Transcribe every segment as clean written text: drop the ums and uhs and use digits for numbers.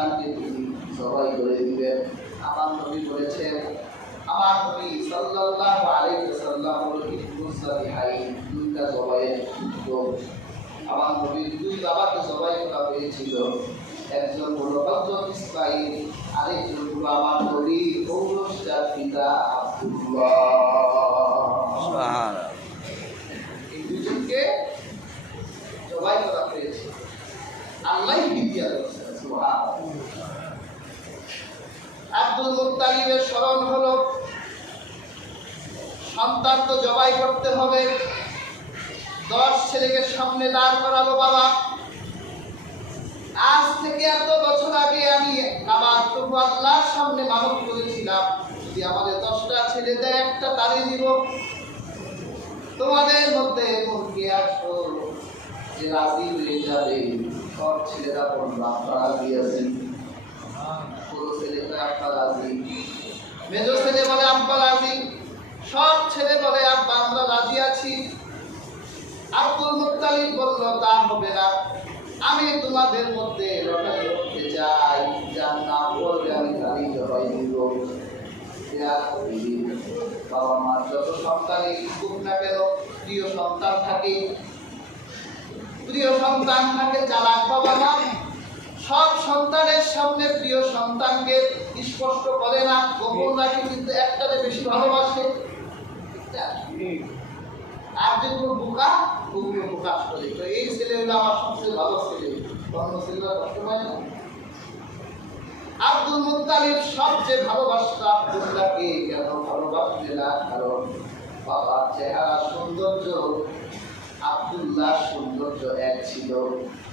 সন্তানকে তিনি জবাই করে দিবেন। আমার নবী বলেছেন, আমার নবী সাল্লাল্লাহু আলাইহি ওয়াসাল্লাম হলো ইবনুস সাবিহাইন, দুইটা জবাইয়ের তো আমার নবীর দুই বাবাকে জবাই করা হয়েছিল। একজন হলো হযরত ইসমাঈল, আরেকজন হলো আমার নবীর ঔরসজাত পিতা আব্দুল্লাহ। সুবহানাল্লাহ। এই দুইজনকে জবাই করা হয়েছে, আল্লাহই বিধিয়া দিয়েছেন। সুবহানাল্লাহ। আব্দুল মুত্তালিবের স্মরণ হলো, সন্তান তো জবাই করতে হবে, 10 ছেলেকে সামনে দাঁড় করালো বাবা। আজ থেকে এত বছর আগে আমি আমার প্রভু আল্লাহর সামনে মানত করেছিলাম, যদি আমাদের 10টা ছেলে দেয় একটা তারে দিব। তোমাদের মধ্যে এমন কে আসো যে রাজি হয়ে যাবে? সব ছেলেরা বলল আপনারা রাজি আছেন। বড় ছেলেটা আপনারা রাজি, মেজো ছেলে বলে আব্বা রাজি, সব ছেলে বলে আব্বা আমরা রাজি আছি। আব্দুল মুত্তালিব বলল তা হবে না, আমি তোমাদের মধ্যে লটারি করতে চাই, যার নাম বলবে আমি তারই জবাই দিব। বাবা মার যত সন্তানই খুব না কেন প্রিয় সন্তান থাকে, চালাক বাবা মা সব সন্তানের সামনে প্রিয় সন্তানকে স্পষ্ট করে না, গোপন রাখে, কিন্তু একটারে বেশি ভালোবাসে। আর যেগুলো বোকা ওগুলো প্রকাশ করে, তো এই ছেলে হলো আমার সবচেয়ে ভালো ছেলে, অন্য ছেলেরা কষ্ট পায় না। আব্দুল মুত্তালিব সবচেয়ে ভালোবাসত আব্দুল্লাহকে। কেন ভালোবাসবে না? কারণ বাবার চেহারা সৌন্দর্য, আব্দুল্লাহ সৌন্দর্য এক ছিল।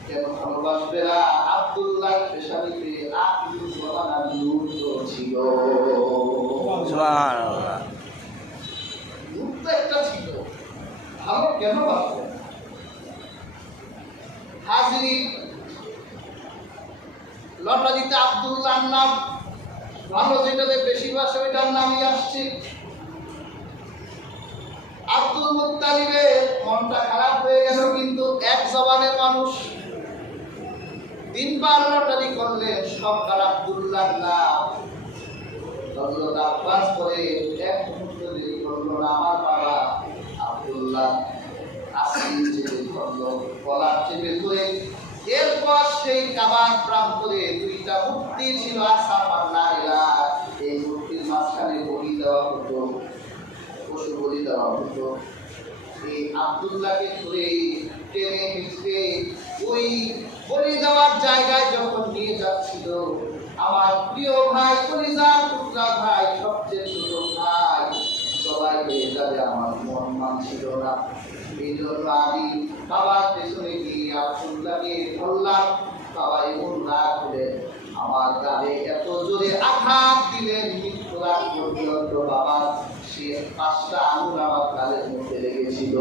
কেন ভালোবাসবে না? আব্দুল্লাহ পেশালিতে আকিদুল জামানা নূর ছিল। সুবহানাল্লাহ। নূর তো একটা ছিল, ভালো কেন বাসবে? হাজির লটারিতে আব্দুল্লাহর নাম ভালো, যেটাতে বেশি বাসে ওইটার নামই আসছে। আব্দুল মুত্তালিবের মনটা খারাপ হয়ে গেল, কিন্তু এক জবানের মানুষ, 3 বার লটারি করলে সব আর আব্দুল্লাহর নাম। হযরত আব্বাস করে এক মুহূর্ত দেরি করলো না, আমার বাবা আব্দুল্লাহ আসিন চেপে ধরলো, গলার চেপে ধরে। এরপর সেই কাবার প্রান্তরে 2টা মূর্তি ছিল, আসাফার নাইলা, এই মূর্তির মাঝখানে বলি দেওয়া হতো, পশু বলি দেওয়া হতো। এই আব্দুল্লাহকে ধরে টেনে হিঁচড়ে ওই বলি দেওয়ার জায়গায় যখন নিয়ে যাচ্ছিল, আমার প্রিয় ভাই, কলিজার টুকরা ভাই, সবচেয়ে ছোট ভাই সবাই হয়ে যাবে, আমার মন মানছিল না। এই জন্য আমি বাবার পেছনে গিয়ে আব্দুল্লাহকে ধরলাম। বাবা এমন না করে আমার গালে এত জোরে আঘাত দিলেন, মৃত্যুরাগ পর্যন্ত বাবা সে 5টা আঙুল আমার গালের মধ্যে লেগেছিল।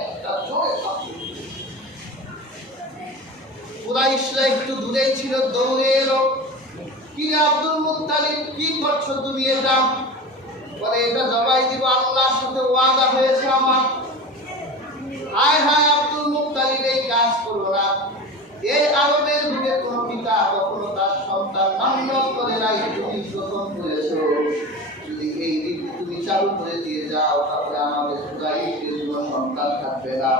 একটা জোরে কুরাইশরা একটু দূরে ছিল, দৌড়ে এলো। কি আব্দুল মুত্তালিব, কি করছো তুমি? এটা বলে এটা জবাই দিব, আল্লাহর সাথে ওয়াদা হয়েছে আমার। হায় হায় আব্দুল মুত্তালিব, এই কাজ করো না। এই আরবের যুগে কোন পিতা কখনো তার সন্তান মান্যত করে নাই, তুমি প্রথম করেছো। যদি এই রীতি তুমি চালু করে দিয়ে যাও, তাহলে আমাদের কুরাইশের কোনো সন্তান থাকবে না,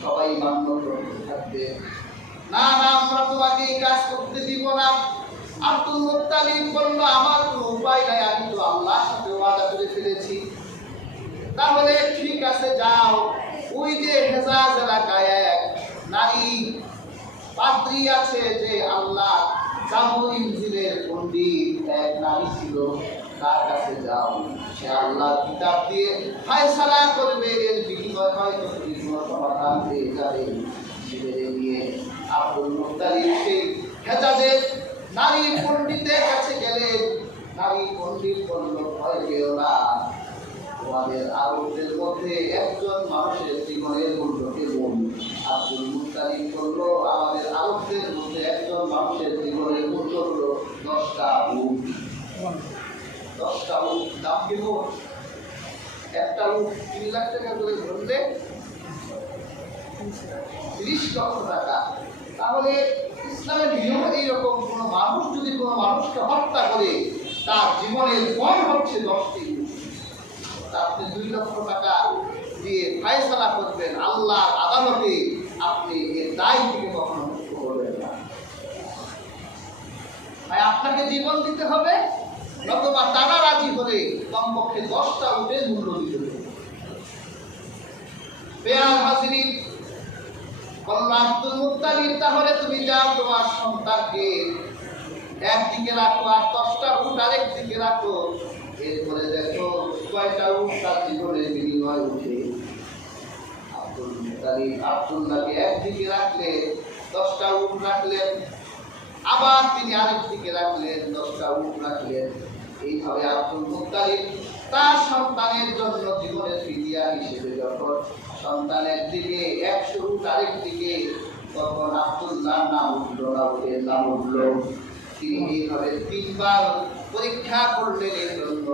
সবাই মান্যত করতে থাকবে। না না, আমরা তোমাকে এই কাজ করতে দিব না। আব্দুল মুত্তালিব বলল আমার কোনো উপায় নাই, আমি তো আল্লাহর সাথে ওয়াদা করে ফেলেছি। তাহলে ঠিক আছে, যাও। ওই যে হেজাজ এলাকায় এক নারী পাদ্রী আছে, যে আল্লাহ জাবুর ইনজিলের পণ্ডিত এক নারী ছিল, তার কাছে যাও। সে আল্লাহর কিতাব দিয়ে ফয়সালা করবে, এর বিনিময় হয়তো কোনো সমাধান পেয়ে যাবে। ছেলে নিয়ে আব্দুল মুত্তালিব সেই হেজাজের নারী পণ্ডিতের কাছে গেলেন। নারী পণ্ডিত বলল ভয় পেও না, তোমাদের আরবদের মধ্যে একজন মানুষের জীবনের মূল্য কেমন? আব্দুল মুত্তালিব বলল আমাদের আরবদের মধ্যে একজন মানুষের জীবনের মূল্য হলো 10টা উট। 10টা উট দাম কেমন? একটা উট 3 লাখ টাকা করে ধরলে 30 লক্ষ টাকা। তাহলে ইসলামের নিয়ম এইরকম, কোনো মানুষ যদি কোনো মানুষকে হত্যা করে তার জীবনের ফল হচ্ছে 10টি। আপনি 2 লক্ষ টাকা দিয়ে ফায়সালা করবেন আল্লাহর আদালতে, আপনি এর দায় থেকে কখনো মুক্ত করবেন না। ভাই আপনাকে জীবন দিতে হবে, নতুবা তারা রাজি হলে কমপক্ষে 10টা উটের মূল্য দিতে হবে। বেয়াল হাজিরিন বলল আব্দুল মুত্তালিব, তাহলে তুমি যাও তোমার সন্তানকে একদিকে রাখো আর 10টা উট আরেক দিকে রাখো, এরপরে দেখো কয়টা উট তার জীবনের বিনিময় উঠে। আব্দুল মুত্তালিব আব্দুল্লাহকে একদিকে রাখলে 10টা উট রাখলেন, আবার তিনি আরেক দিকে রাখলেন 10টা উট রাখলেন। এইভাবে আব্দুল মুত্তালিব তার সন্তানের জন্য জীবনের ফিদিয়া হিসেবে যখন সন্তানের দিকে 100 উট আরেক দিকে, তখন আব্দুল্লাহর নাম উঠল না, উটের নাম উঠল। তিনি এইভাবে 3বার পরীক্ষা করলেন। এই জন্য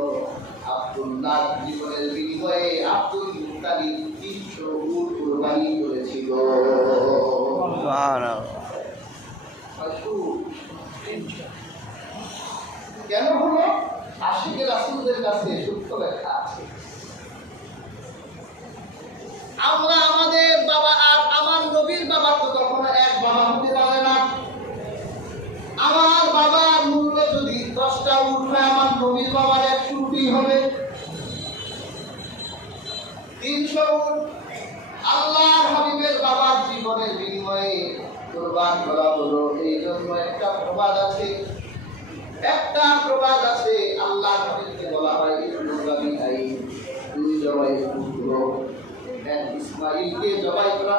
আব্দুল্লাহ জীবনের বিনিময়ে আব্দুল মুত্তালিব 300 উট কুরবানি করেছিল। কেন হলো? আশিকের রাসূলদের কাছে সত্য লেখা আছে। আমরা আমাদের বাবা আর আমার নবীর বাবা তো কখনো এক বাবা হতে পারে না। আমার বাবার মূল্য যদি 10টা উট হয়, আমার নবীর বাবার 100 উটই হবে। 300 উট আল্লাহর হাবিবের বাবার জীবনের বিনিময়ে কুরবান করা হলো। এই জন্য একটা প্রবাদ আছে, আল্লাহর হাবিবকে বলা হয় ইসমাঈল ভাই, 2 জবাই পুত্র। এক ইসমাঈলকে জবাই করা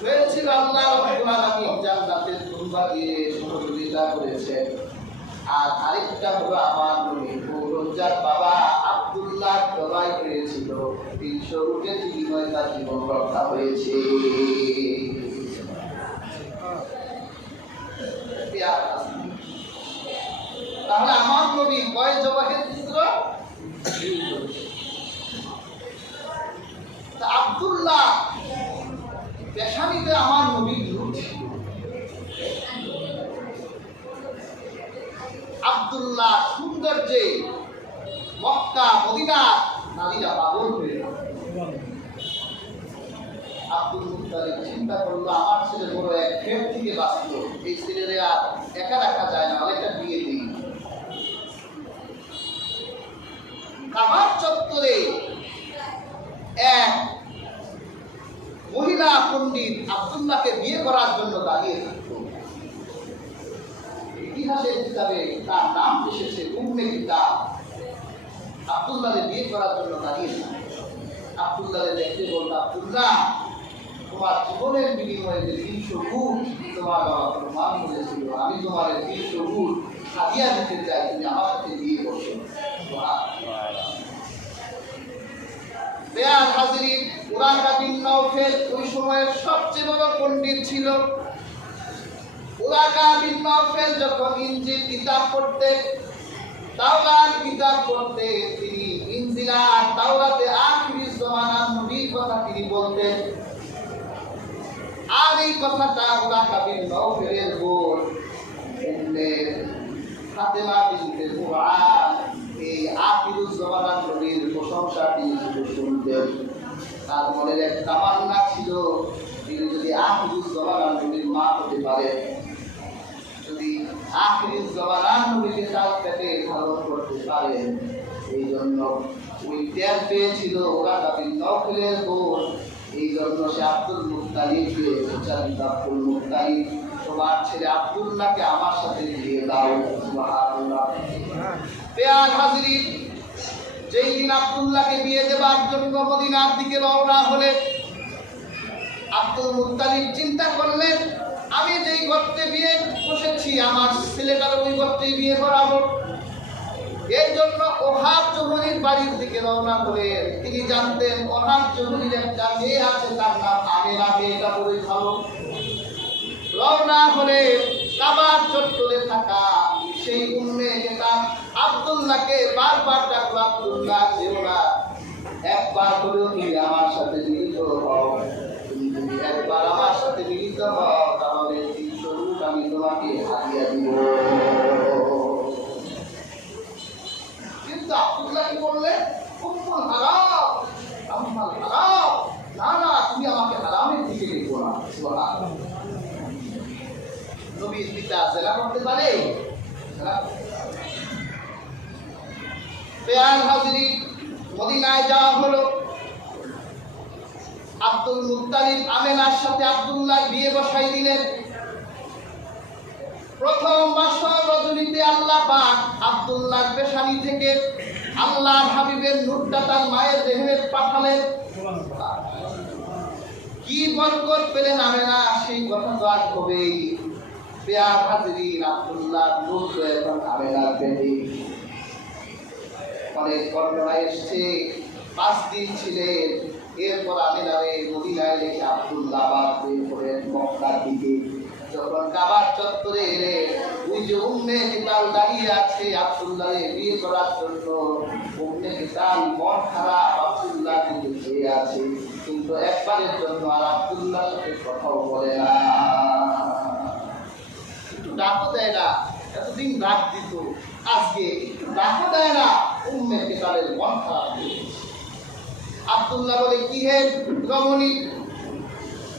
হয়েছিল, আল্লাহ রাব্বুল আলামিন জান্নাতের কুরবা দিয়ে সহযোগিতা করেছেন। আর আরেকটা হলো আমার নবী রোজার বাবা আব্দুল্লাহ জবাই হয়েছিল, 300 উটের বিনিময়ে তার জীবন রক্ষা হয়েছে। তাহলে আমার নবী কয় জবাহের পুত্র? আব্দুল্লাহ পেশানিতে আমার নবী আব্দুল্লাহ সৌন্দর্যে মক্কা মদিনা নারীরা পাগল হয়ে গেল। আব্দুল মুত্তালিব চিন্তা করলো আমার ছেলে বড় এক ক্ষেত থেকে বাঁচল, এই ছেলেরে আর একা রাখা যায় না, আরেকটা বিয়ে দিই। কাবার চত্বরে এক মহিলা পণ্ডিত আব্দুল্লাহকে বিয়ে করার জন্য দাঁড়িয়ে থাকত। ইতিহাসের কিতাবে তার নাম এসেছে উম্মে কিতাব। আব্দুল্লাহকে বিয়ে করার জন্য দাঁড়িয়ে থাকত। আব্দুল্লাহকে দেখতে বলল, আব্দুল্লাহ তোমার জীবনের বিনিময়ে যে 300 উট তোমার বাবা প্রমাণ করেছিল, আমি তোমার 300 উট হাদিয়া দিতে চাই, তুমি আমার সাথে বিয়ে করছো। বেয়াল হাজিরিন, উরাকা বিন নাওফেল ওই সময়ের সবচেয়ে বড় পণ্ডিত ছিল। উরাকা বিন নাওফেল যখন ইনজিল কিতাব পড়তে, তাওরাত কিতাব পড়তে, তিনি ইনজিল আর তাওরাতে আখিরি জামানার নবীর কথা তিনি বলতেন। আর এই কথাটা উরাকা বিন নাওফেলের বোন উম্মে ফাতেমা বিনতে কুরআন এই আখিরুজ জামানার নবীর প্রশংসা তিনি শুনতেন। তার মনের এক তামান্না ছিল, তিনি যদি আখিরুজ জামানার নবীর মা হতে পারেন, যদি আখিরুজ জামানার নবীকে তার পেটে ধারণ করতে পারেন। এই জন্য ওই ত্যাগ পেয়েছিল উরাকা বিন নাওফেলের বোন। এই জন্য সে আব্দুল মুত্তালিবকে বলছেন, আব্দুল মুত্তালিব তোমার ছেলে আব্দুল্লাহকে আমার সাথে দিয়ে দাও। সুবহানাল্লাহ। বেয়াল হাজিরিন, যেই দিন আব্দুল্লাহকে বিয়ে দেওয়ার জন্য মদিনার দিকে রওনা হলে আব্দুল মুত্তালিব চিন্তা করলেন, আমি যেই গর্তে বিয়ে বসেছি আমার ছেলেটার ওই গর্তেই বিয়ে করাবো। এই জন্য ওহাব চৌধুরীর বাড়ির দিকে রওনা হলেন। তিনি জানতেন ওহাব চৌধুরীর একটা মেয়ে আছে, তার নাম আমেনা, মেয়েটা বড়ই ভালো। রওনা হলে কাবার চত্বরে থাকা সেই উম্মে কিতাব আব্দুল্লাহকে বারবার ডাকলো, আব্দুল্লাহ যেও না, একবার হলেও তুমি আমার সাথে মিলিত হও। তুমি যদি একবার আমার সাথে মিলিত হও, তাহলে নবীর পিতা জেনা করতে পারে? পেয়ার হাজিরি, মদিনায় যাওয়া হলো। আব্দুল মুত্তালিব আমেনার সাথে আব্দুল্লাহ বিয়ে বসাই দিলেন। প্রথম বছর রজনীতে আল্লাহ পাক আব্দুল্লাহর পেশানি থেকে আল্লাহর হাবিবের নূরটা তার মায়ের দেহে পাঠালেন। কি বরকত পেলেন আমেনা, সেই কথা তো আর হবেই। পেয়ার হাজিরিন, আব্দুল্লাহ নূর তো এখন আমেনার দেহে। অনেক বর্ণনা এসছে 5 দিন ছিলেন। এরপর আমেনারে মদিনায় রেখে আব্দুল্লাহ আবার বের করেন মক্কার দিকে। যখন কাবার চত্বরে এলেন, ওই যে উম্মে কিতাল দাঁড়িয়ে আছে আব্দুল্লাহকে বিয়ে করার জন্য। উম্মে কিতাল মন খারাপ, আব্দুল্লাহ কিন্তু চেয়ে আছে, কিন্তু একবারের জন্য আর আব্দুল্লাহর সাথে কথাও বলে না, একটু ডাকও দেয় না। এতদিন ডাক দিত, আজকে একটু ডাকও দেয় না। উম্মে কিতালের মন খারাপ। আব্দুল্লাহ বলে, কি হে রমণী,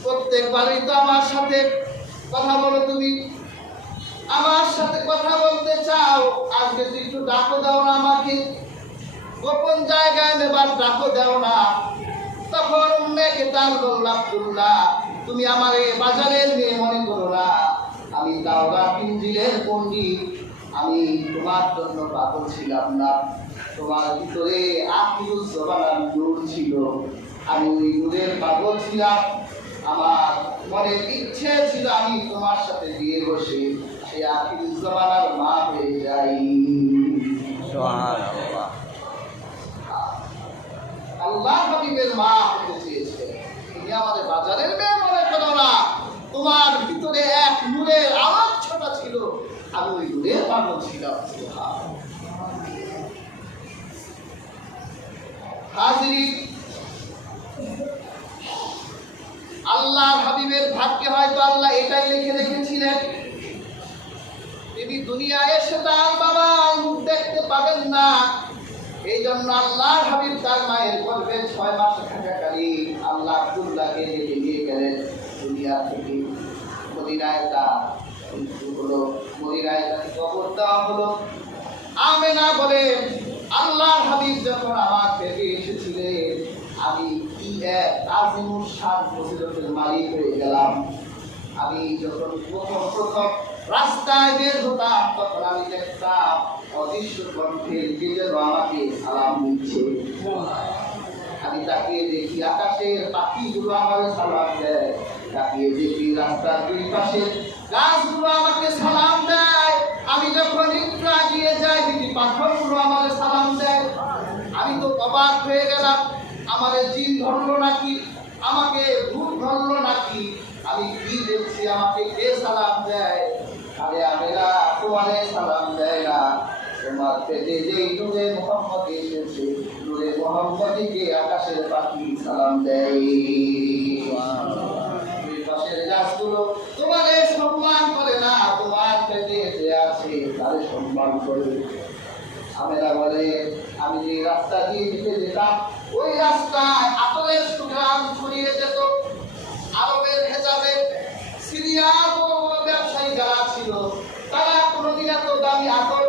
প্রত্যেকবারই তো আমার সাথে কথা বলো, তুমি আমার সাথে কথা বলতে চাও, আজকে তুই একটু ডাকো দাও না আমাকে, গোপন জায়গায় নেবার ডাকো দাও না। তখন উম্মে কিতাল বলল, আব্দুল্লাহ তুমি আমার এই বাজারের মেয়ে মনে করো না, আমি তাওরাত ইনজিলের পণ্ডিত। আমি তোমার জন্য পাগল ছিলাম না, তোমার ভিতরে আখিরুজ জামানার নূর ছিল, আমি ওই নূরের পাগল ছিলাম। আমার মনের ইচ্ছে ছিল আমি তোমার সাথে বিয়ে বসে সেই আখিরুজ জামানার মা হয়ে যাই। সুবহানাল্লাহ। আল্লাহ হাবিবের মা হতে চেয়েছে। তুমি আমাদের বাজারের মেয়ে মনে করো না, তোমার ভিতরে এক নূরের আলোচ্যতা ছিল, আমি ওই নূরের পাগল ছিলাম। হাজিরিন, আল্লাহর হাবিবের ভাগ্যে হয়তো আল্লাহ এটাই লিখে রেখেছিলেন, তিনি দুনিয়ায় এসে তার বাবার মুখ দেখতে পাবেন না। এই জন্য আল্লাহর হাবিব তার মায়ের গর্ভে 6 মাস থাকাকালীন আল্লাহ আব্দুল্লাহকে ডেকে নিয়ে গেলেন দুনিয়া থেকে। মদিনায় তার মৃত্যু হলো, মদিনায় তাকে কবর দেওয়া হলো। আমেনা বলে, আল্লাহর হাবিব যখন আমার পেটে এসেছিলেন, আমি কি এক আজিমুল শান ফজিলতের মালিক হয়ে গেলাম। আমি যখন প্রথম রাস্তায় বের হতাম, তখন আমি দেখতাম অদৃশ্য কণ্ঠের যে যেন আমাকে সালাম দিচ্ছে। আমি তাকিয়ে দেখি আকাশের পাখিগুলো আমাকে সালাম দেয়, তাকিয়ে দেখি রাস্তার দুই পাশে গাছগুলো আমাকে সালাম দেয়। আমি যখন একটু এগিয়ে যাই, দেখি পাথরগুলো আমাকে সালাম দেয়। আমি তো অবাক হয়ে গেলাম, আমার জিন ধরলো নাকি, আমাকে ভূত ধরলো নাকি, আমি কি দেখছি, আমাকে কে সালাম দেয়? আরে আমেনা, তোমারে সালাম দেয় না, তোমার পেটে যে নূরে মুহাম্মদ এসেছে, নূরে মুহাম্মদকে আকাশের পাখি সালাম দেয়। দুই পাশের গাছগুলো তোমারে সম্মান করে না, তোমার পেটে যে আছে তারে সম্মান করে। আমেনা বলে, আমি যে রাস্তা দিয়ে হেঁটে যেতাম, ওই রাস্তায় আতরের সুঘ্রাণ ছড়িয়ে যেত। আরবের হেজাবে সিরিয়ার ব্যবসায়ী যারা ছিল, তারা কোনোদিন এত দামি আতর